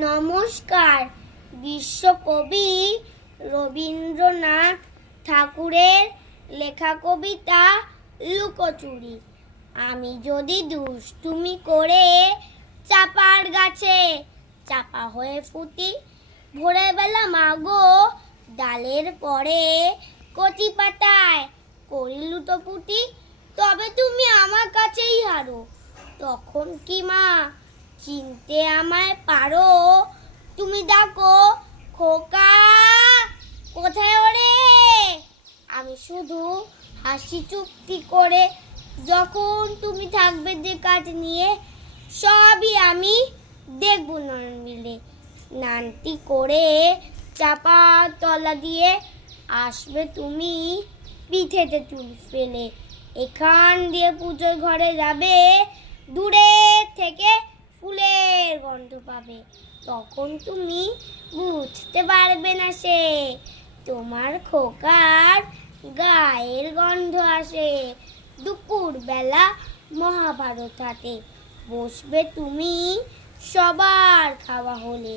নমস্কার। বিশ্বকবি রবীন্দ্রনাথ ঠাকুরের লেখা কবিতা লুকোচুরি। আমি যদি দুষ্টুমি করে চাপার গাছে চাপা হয়ে ফুটি, ভোরের বেলা মাগো ডালের পরে কচি পাতায় করি লুটোপুটি, তবে তুমি আমার কাছেই হারো। তখন কি মা চিনতে আমায় পারো? তুমি ডাকো খোকা, কোথায় ওরে? আমি শুধু হাসি চুক্তি করে, যখন তুমি থাকবে যে কাজ নিয়ে, সবই আমি দেখবো নয়ন মিলে। স্নানটি করে চাপা তলা দিয়ে আসবে তুমি পিঠেতে চুল ফেলে। এখান দিয়ে পুজোর ঘরে যাবে, দূরে থেকে ফুলের গন্ধ পাবে। তখন তুমি বুঝতে পারবে না সে তোমার খোকার গায়ের গন্ধ আসে। দুপুর বেলা মহাভারত হাতে বসবে তুমি সবার খাওয়া হলে।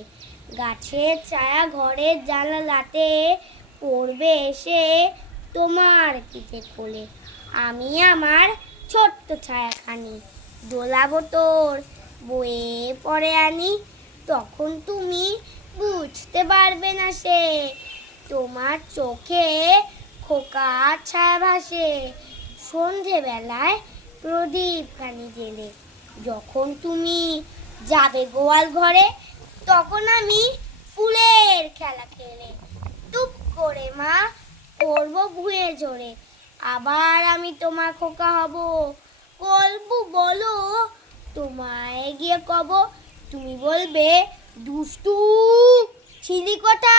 গাছের ছায়া ঘরের জানালাতে পড়বে এসে তোমার পিঠে কোলে। আমি আমার ছোট্ট ছায়াখানি দোলাবো তোর বয়ে পরে আনি। তখন তুমি বুঝতে পারবে না সে তোমার চোখে খোকার ছায়া ভাসে। সন্ধেবেলায় প্রদীপ খানি জেলে যখন তুমি যাবে গোয়াল ঘরে, তখন আমি ফুলের খেলা খেলে টুপ করে মা করবো ভুঁয়ে ঝরে। আবার আমি তোমার খোকা হব, গল্প বলো তোমায় গিয়ে কব। তুমি বলবে দুষ্টু ছিলি কথা,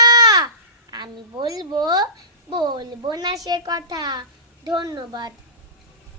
আমি বলবো না সে কথা। ধন্যবাদ।